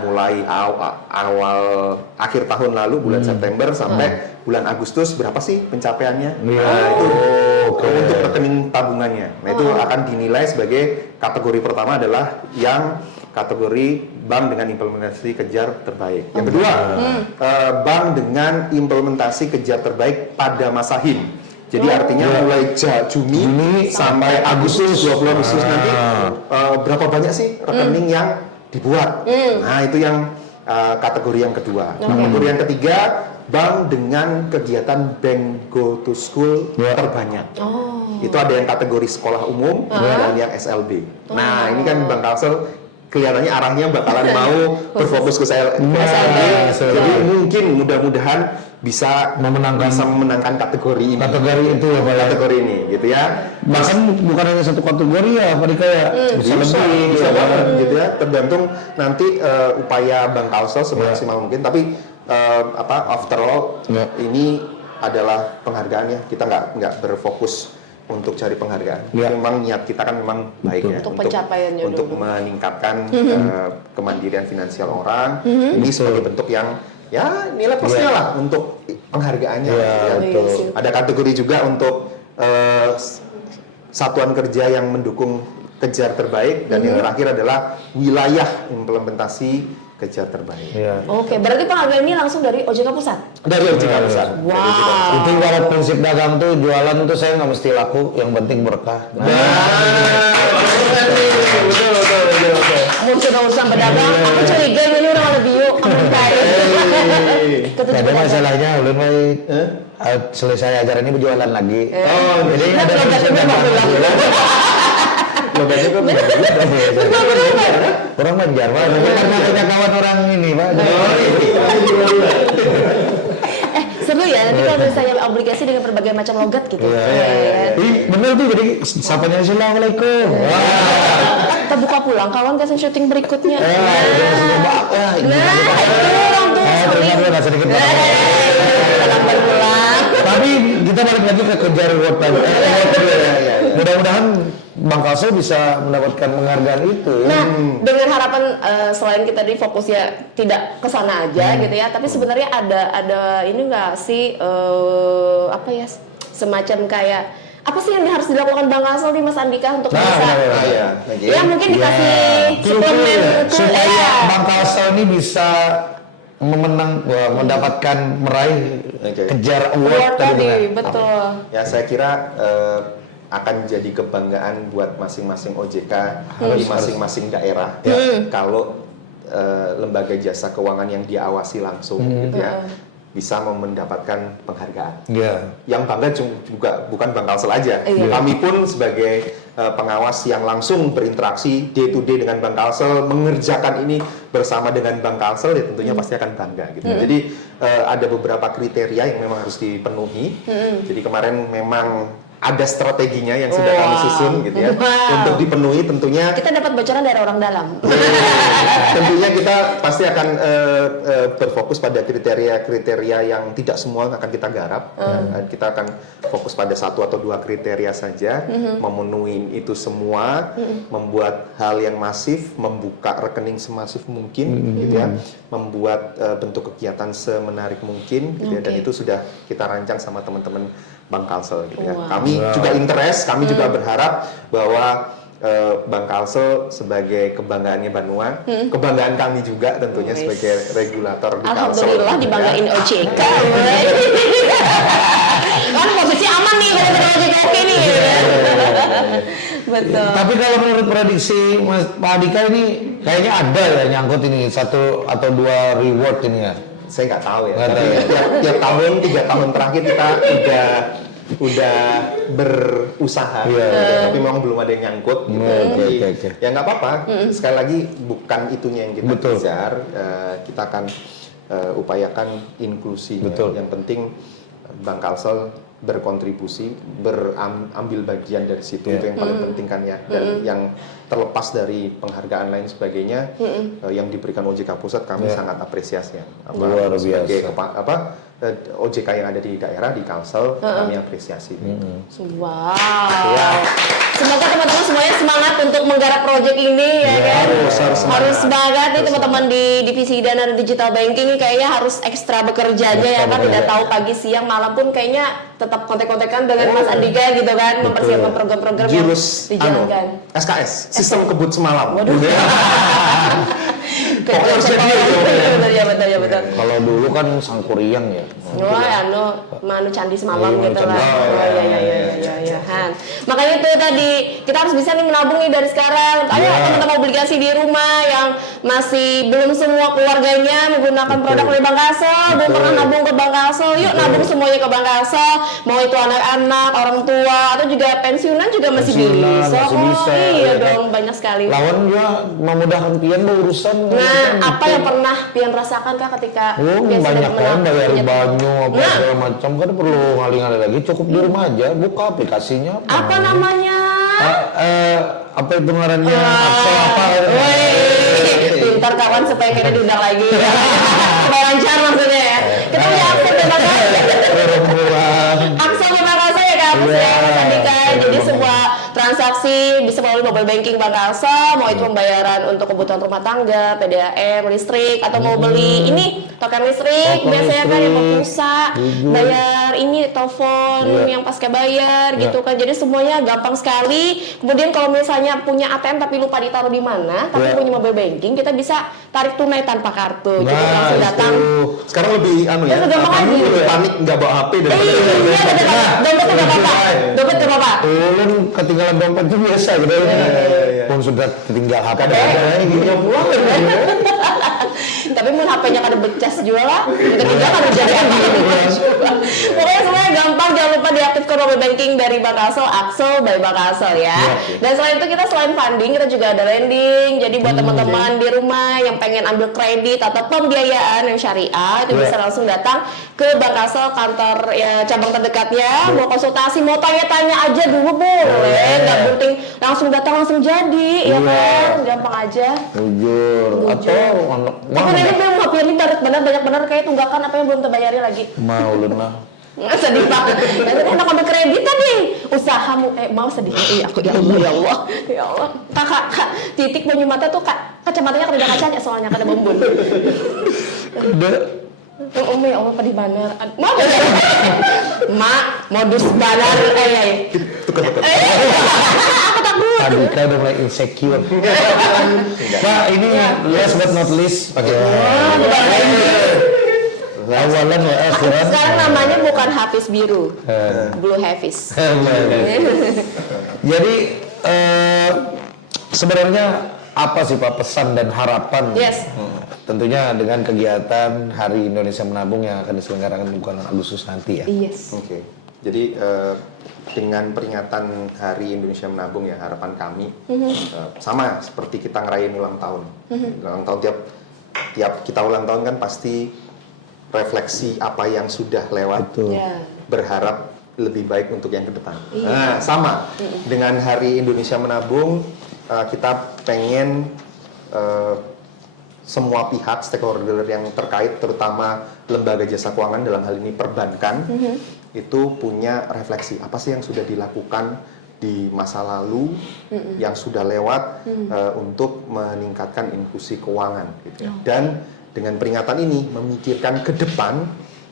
Mulai awal akhir tahun lalu bulan September sampai bulan Agustus berapa sih pencapaiannya? Nah, itu untuk rekening tabungannya. Nah, itu akan dinilai sebagai kategori pertama adalah yang kategori bank dengan implementasi kejar terbaik. Yang kedua, bank dengan implementasi kejar terbaik pada masa HIM. Jadi artinya mulai Juni sampai Agustus, 20 Agustus nanti berapa banyak sih rekening yang dibuat. Nah, itu yang kategori yang kedua. Kategori yang ketiga, bank dengan kegiatan Bank Go to School terbanyak. Itu ada yang kategori sekolah umum dan yang SLB. Nah, ini kan Bank Kalsel kelihatannya arahnya bakalan mau berfokus ke SLB. Jadi mungkin mudah-mudahan bisa memenangkan kategori ini. Kategori itu ya Pak. Kategori ini gitu ya. Bahkan bukan hanya satu kategori ya Pak Dika ya. Bisa banget gitu ya. Tergantung nanti upaya Bank Kalsel semaksimal mungkin. Tapi after all ini adalah penghargaannya. Kita nggak berfokus untuk cari penghargaan. Memang niat kita kan memang baik ya untuk pencapaiannya untuk meningkatkan kemandirian finansial orang. Ini sebagai bentuk yang ya nilai plusnya lah untuk penghargaannya. Ada kategori juga untuk satuan kerja yang mendukung kejar terbaik dan yang terakhir adalah wilayah implementasi kejar terbaik. Oke, berarti penghargaan ini langsung dari OJK Pusat? Dari OJK Pusat. Wow. Itu ibarat prinsip dagang tuh, jualan tuh saya nggak mesti laku, yang penting berkah. Betul. Muncul urusan pedagang, aku curiga ini udah lebih yuk, aman baik. Ada masalahnya, ulun baik. Selesai ajaran ini berjualan lagi. Jadi ada prinsip dagang. Logatnya kan Orang Banjar, Pak. Tapi karena punya kawan orang ini, Pak. Seru ya, nanti kalau misalnya obligasi dengan berbagai macam logat gitu. Bener tuh, jadi sapanya Assalamualaikum. Kita buka pulang, kawan kasih syuting berikutnya. Itu orang tuh sedikit. lambat pulang. Tapi kita balik lagi ke kejar reward tadi. Mudah-mudahan Bank Kalsel bisa mendapatkan penghargaan itu. Nah, dengan harapan selain kita di fokusnya tidak ke sana aja gitu ya, tapi sebenarnya ada ini nggak sih semacam kayak apa sih yang harus dilakukan Bank Kalsel nih Mas Andika untuk bisa ya mungkin dikasih suplemen supaya Bank Kalsel ini bisa meraih kejar award tadi, betul. Ya saya kira akan jadi kebanggaan buat masing-masing OJK di masing-masing daerah kalau lembaga jasa keuangan yang diawasi langsung gitu ya bisa mendapatkan penghargaan. Yang bangga juga bukan Bank Kalsel aja. Kami pun sebagai pengawas yang langsung berinteraksi day to day dengan Bank Kalsel, mengerjakan ini bersama dengan Bank Kalsel ya tentunya pasti akan bangga gitu. Jadi ada beberapa kriteria yang memang harus dipenuhi. Jadi kemarin memang ada strateginya yang sudah kami susun gitu ya untuk dipenuhi tentunya. Kita dapat bocoran dari orang dalam. Tentunya kita pasti akan berfokus pada kriteria-kriteria yang tidak semua akan kita garap. Kita akan fokus pada satu atau dua kriteria saja, memenuhi itu semua, membuat hal yang masif, membuka rekening semasif mungkin, gitu ya, membuat bentuk kegiatan semenarik mungkin, gitu ya, dan itu sudah kita rancang sama teman-teman Bank Kalsel, gitu ya. Kami juga interest, kami juga berharap bahwa Bank Kalsel sebagai kebanggaannya Banua, kebanggaan kami juga tentunya sebagai regulator di Kalsel. Alhamdulillah dibanggain OJK. Kan posisi aman nih kalau kita OJK ini. Betul. Tapi kalau menurut prediksi Pak Andika ini kayaknya ada ya nyangkut ini satu atau dua reward ini ya. Saya nggak tahu ya. Tapi tiap tahun 3 tahun terakhir kita udah berusaha, tapi memang belum ada yang nyangkut. Ya nggak apa-apa. Sekali lagi bukan itunya yang kita kejar. Kita akan upayakan inklusi. Yang penting Bank Kalsel berkontribusi, ambil bagian dari situ, itu yang paling penting kan ya. Dan yang terlepas dari penghargaan lain sebagainya yang diberikan OJK Pusat, kami sangat apresiasi ya. Luar biasa. Sebagai OJK yang ada di daerah, di Kalsel, kami apresiasi. Wow. Iya. Semoga teman-teman semuanya semangat untuk menggarap proyek ini ya kan. Harus banget nih teman-teman di divisi dana dan digital banking ini kayaknya harus ekstra bekerja aja ya kan. Tidak tahu pagi siang malam pun kayaknya tetap kontek-kontekan dengan Mas Andika gitu kan, mempersiapkan program-program yang Jurus dijalankan. SKS, sistem kebut semalam. Waduh. Pokoknya harus jadi Betul ya betul. Kalau dulu kan Sangkuriang ya. Wah, manu candi semalam Iya, gitu candi lah. semalam. Iya. Han. Makanya itu tadi kita harus bisa nih menabung nih dari sekarang. Ayo teman-teman obligasi di rumah yang masih belum semua keluarganya menggunakan produk dari Bank Kasel, belum pernah nabung ke Bank Kasel. Yuk nabung semuanya ke Bank Kasel. Mau itu anak-anak, orang tua atau juga pensiunan juga masih bisa. Masih bisa, Iya ya dong, banyak sekali. Lawan dia memudahkan pian berurusan. Nah, apa yang pernah Pian rasakan Kak ketika Pian banyak kan bayar punya- banyu apa segala macam kan perlu ngali-ngali lagi, cukup di rumah aja buka aplikasinya. Apa namanya? Apa itu ngarannya? Aksa apa? Wih, pintar kawan supaya kita diundang lagi. Supaya lancar maksudnya ya. Kita punya akses terima kasih. Akses terima kasih ya Kak Agus ya, Mas Andika. Jadi semua transaksi bisa melalui mobile banking Bank Kasel, mau itu pembayaran untuk kebutuhan rumah tangga, PDAM, listrik, atau mau beli ini token listrik, biasanya kan yang mau pulsa, bayar ini telepon yang pasca bayar gitu kan. Jadi semuanya gampang sekali. Kemudian kalau misalnya punya ATM tapi lupa ditaruh di mana, tapi punya mobile banking, kita bisa tarik tunai tanpa kartu. Jadi langsung datang. Sekarang lebih Ya, gampang aja. lebih panik nggak bawa HP daripada Dompet nggak apa-apa. Dompet nggak apa-apa. Ulun ketinggalan dompet itu biasa gitu. Pun sudah ketinggal HP. Tapi mun HP-nya kada becas juga lah. Kita tinggal kada jadi apa. Pokoknya semuanya gampang, jangan lupa diaktifkan mobile banking dari Bank Kasel, Axel by Bank Kasel ya. Dan selain itu kita selain funding, kita juga ada lending. Jadi buat teman-teman di rumah yang pengen ambil kredit atau pembiayaan yang syariah, itu bisa langsung datang ke Bank Kasel kantor ya cabang terdekatnya. Mau konsultasi, mau tanya-tanya aja dulu boleh. Nggak penting langsung datang langsung jadi, ya kan? Gampang aja. Jujur. Atau Aku ini belum ngapain ini benar banyak benar kayak tunggakan apa yang belum terbayari lagi. mau ulun lah. Sedih banget. Nanti enak ambil kreditan nih. Usahamu mau sedih. Iya aku ya Allah ya Allah. Ya Allah. Kak, titik banyu mata tuh kacamatanya kada ada kacanya soalnya kada bembun. Umi Allah pedih banar. Mau ya? Mak, modus banar Aku takut. Tadi kita udah mulai insecure. Nah ini last but not least pakai awalan ya akhiran. Sekarang namanya bukan Hafiz Biru. Blue Hafiz. Jadi sebenarnya apa sih Pak pesan dan harapan? Yes. Tentunya dengan kegiatan Hari Indonesia Menabung yang akan diselenggarakan bulan Agustus nanti ya. Yes. Oke. Jadi dengan peringatan Hari Indonesia Menabung ya, harapan kami sama seperti kita ngerayain ulang tahun. Ulang tahun tiap kita ulang tahun kan pasti refleksi apa yang sudah lewat. Betul. Ya. Berharap lebih baik untuk yang ke depan. Nah, sama dengan Hari Indonesia Menabung, kita pengen semua pihak stakeholder yang terkait, terutama lembaga jasa keuangan dalam hal ini perbankan, itu punya refleksi apa sih yang sudah dilakukan di masa lalu yang sudah lewat untuk meningkatkan inklusi keuangan, gitu ya. Dan dengan peringatan ini memikirkan ke depan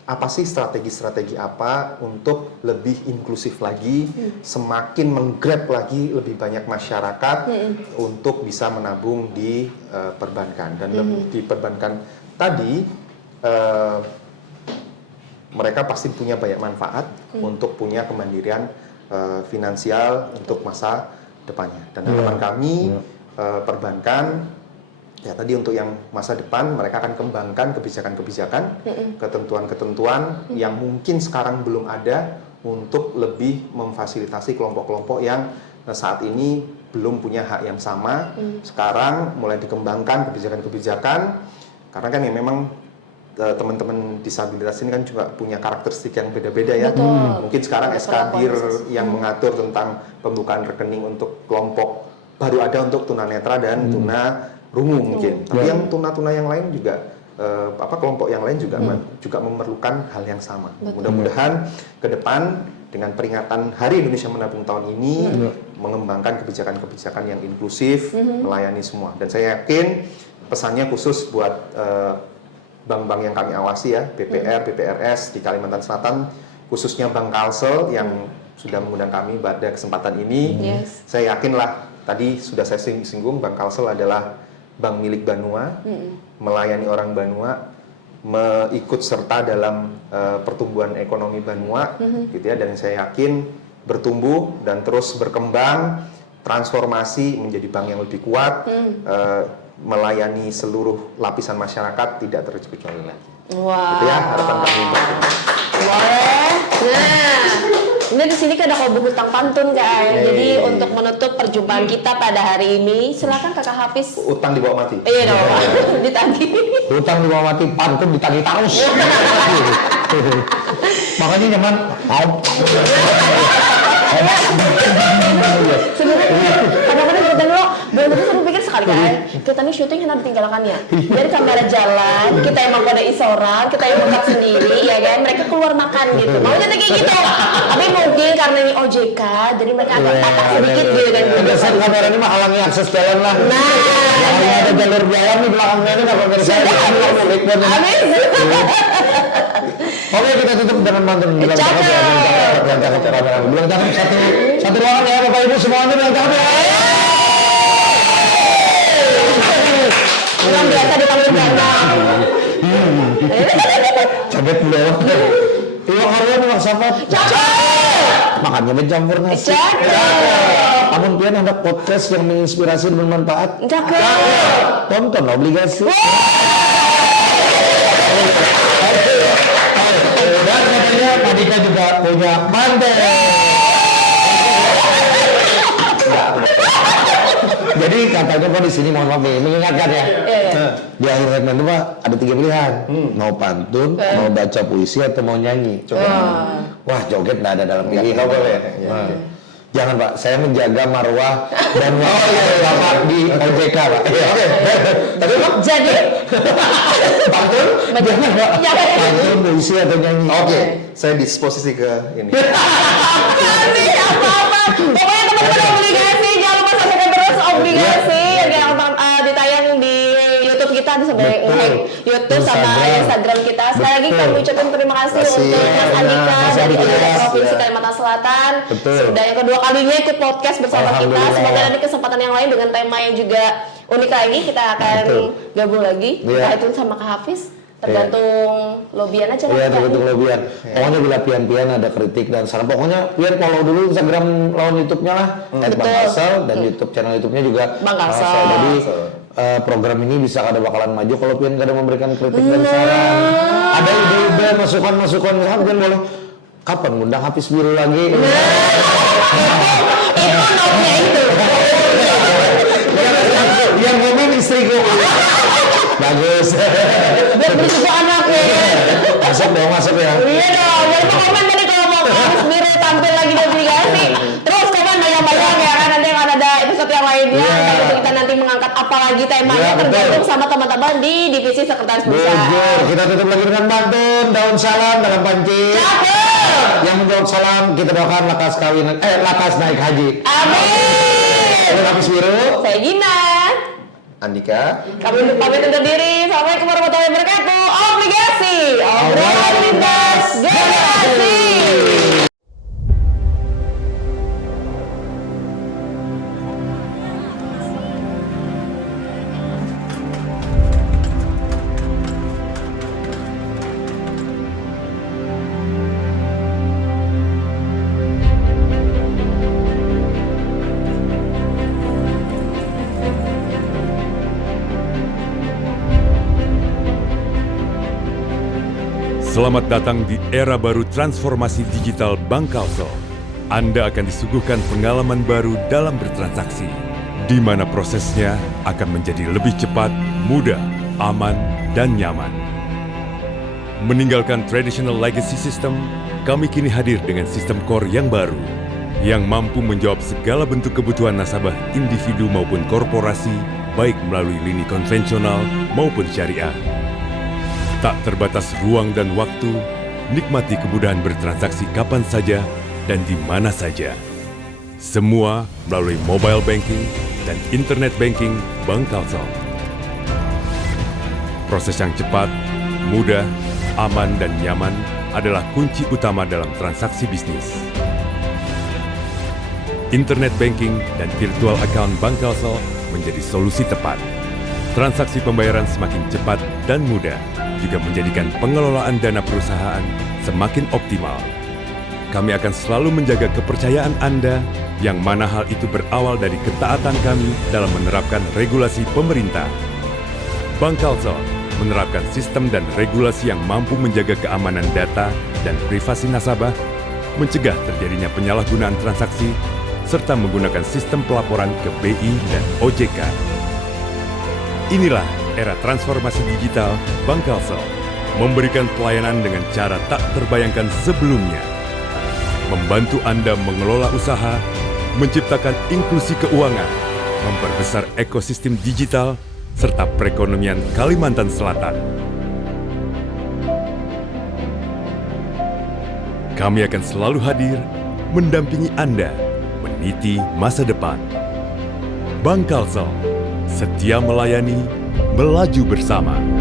apa sih strategi-strategi apa untuk lebih inklusif lagi, semakin menggrab lagi lebih banyak masyarakat untuk bisa menabung di perbankan. Dan di perbankan tadi mereka pasti punya banyak manfaat untuk punya kemandirian finansial untuk masa depannya. Dan harapan kami perbankan ya tadi untuk yang masa depan mereka akan kembangkan kebijakan-kebijakan, ketentuan-ketentuan yang mungkin sekarang belum ada untuk lebih memfasilitasi kelompok-kelompok yang saat ini belum punya hak yang sama. Sekarang mulai dikembangkan kebijakan-kebijakan karena kan ya memang teman-teman disabilitas ini kan juga punya karakteristik yang beda-beda ya. Mungkin sekarang SKDIR yang mengatur tentang pembukaan rekening untuk kelompok baru ada untuk tunanetra dan tuna rungu mungkin. Tapi yang tuna-tuna yang lain juga kelompok yang lain juga memerlukan hal yang sama. Mudah-mudahan ke depan dengan peringatan Hari Indonesia Menabung tahun ini mengembangkan kebijakan-kebijakan yang inklusif, melayani semua. Dan saya yakin pesannya khusus buat bank-bank yang kami awasi ya, BPR, BPRS di Kalimantan Selatan, khususnya Bank Kalsel yang sudah mengundang kami pada kesempatan ini. Saya yakinlah, tadi sudah saya singgung, Bank Kalsel adalah bank milik Banua, melayani orang Banua, ikut serta dalam pertumbuhan ekonomi Banua, gitu ya. Dan saya yakin bertumbuh dan terus berkembang, transformasi menjadi bank yang lebih kuat, melayani seluruh lapisan masyarakat tidak terkecuali lagi. Wah. Itu ya harapan kami. Boleh. Nah, ini di sini kan ada kolbu hutang pantun guys. Jadi untuk menutup perjumpaan kita pada hari ini, silakan Kakak Hafiz. Utang dibawa mati. Iya dong, ditagih. Utang dibawa mati, pantun ditagih terus. Makanya nyaman. Sebenarnya kadang-kadang kita dulu belum tentu sering pikir sekali kan kita nih syuting hendak ditinggalkannya dari kamera jalan, kita emang pada isoran, kita yang makan sendiri ya kan, mereka keluar makan gitu, mau jadi kayak gitu. Tapi mungkin karena ini OJK jadi mereka agak patah sedikit gitu kan. Biasa kamera ini mah halangi akses jalan lah. Nah, kalau ada jalur jalan di belakangnya ini nggak pemirsa. Habis. Oke, kita tutup dengan pantun. Bilang cakep ya, bilang cakep ya, bilang cakep satu ruangan ya Bapak Ibu semuanya bilang cakep ya. Yang biasa dipanggil Danang. Cabet belum. Iwak Arya memang sama. Cakep. Makannya mencampur nasi. Cakep. Namun pian ada podcast yang menginspirasi dan bermanfaat. Cakep. Tonton Obligasi. Dan katanya Pak Dika juga punya mantan. Jadi katanya Pak di sini mohon maaf nih, mengingatkan ya. Di akhir segmen itu Pak ada 3 pilihan, mau pantun, mau baca puisi atau mau nyanyi. Wah joget nggak ada dalam pilihan. Nggak boleh. Jangan Pak, saya menjaga marwah dan Bapak di OJK Pak. Tadi Pak? Jadi Pantun? Jangan Pak. Pantun, puisi atau nyanyi. Oke, saya disposisi ke ini. Nanti apa-apa. Pokoknya teman-teman obligasi, jangan lupa saksikan terus obligasi yang ditayang di YouTube kita, bisa YouTube sama Instagram kita. Sekali lagi kami ucapkan terima kasih untuk Mas Andika dari Provinsi Kalimantan Selatan. Sudah yang kedua kalinya ikut podcast bersama kita. Semoga nanti kesempatan yang lain dengan tema yang juga unik lagi kita akan gabung lagi. Kita itu sama Kak Hafiz. Tergantung lobian aja. Iya, tergantung lobian. Pokoknya bila pian-pian ada kritik dan saran. Pokoknya pian follow dulu Instagram lawan YouTube-nya lah. Bang Kalsel dan YouTube channel YouTube-nya juga Bang Kalsel. Jadi program ini bisa kada bakalan maju kalau pian kada memberikan kritik dan saran. Ada ide-ide, masukan-masukan, misalkan pian boleh kapan ngundang Hafiz Biru lagi. Itu notnya itu. Yang komen istriku. Bagus. Biar beli susu anak ya. Masuk ya. Iya dong, jangan lupa komen tadi kalau mau Hafiz Biru tampil lagi di obligasi. Terus komen banyak-banyak ya kan, nanti akan ada episode yang lainnya. Kita nanti mengangkat apa lagi temanya tergantung sama teman-teman di divisi sekretaris bursa. Kita tutup lagi dengan pantun, daun salam dalam panci. Cakep. Yang menjawab salam kita doakan lakas kawin, lakas naik haji. Amin. Saya Hafiz Biru. Saya Gina. Andika. Kami pamit undur diri. Assalamualaikum warahmatullahi wabarakatuh. Obligasi, obrolan lintas generasi. Selamat datang di era baru transformasi digital Bank Kalsel. Anda akan disuguhkan pengalaman baru dalam bertransaksi, di mana prosesnya akan menjadi lebih cepat, mudah, aman, dan nyaman. Meninggalkan traditional legacy system, kami kini hadir dengan sistem core yang baru, yang mampu menjawab segala bentuk kebutuhan nasabah individu maupun korporasi, baik melalui lini konvensional maupun syariah. Tak terbatas ruang dan waktu, nikmati kemudahan bertransaksi kapan saja dan di mana saja. Semua melalui mobile banking dan internet banking Bank Kalsel. Proses yang cepat, mudah, aman, dan nyaman adalah kunci utama dalam transaksi bisnis. Internet banking dan virtual account Bank Kalsel menjadi solusi tepat. Transaksi pembayaran semakin cepat dan mudah, juga menjadikan pengelolaan dana perusahaan semakin optimal. Kami akan selalu menjaga kepercayaan Anda, yang mana hal itu berawal dari ketaatan kami dalam menerapkan regulasi pemerintah. Bank Kalsel menerapkan sistem dan regulasi yang mampu menjaga keamanan data dan privasi nasabah, mencegah terjadinya penyalahgunaan transaksi, serta menggunakan sistem pelaporan ke BI dan OJK. Inilah era transformasi digital Bank Kalsel, memberikan pelayanan dengan cara tak terbayangkan sebelumnya. Membantu Anda mengelola usaha, menciptakan inklusi keuangan, memperbesar ekosistem digital, serta perekonomian Kalimantan Selatan. Kami akan selalu hadir, mendampingi Anda, meniti masa depan. Bank Kalsel, setia melayani, melaju bersama.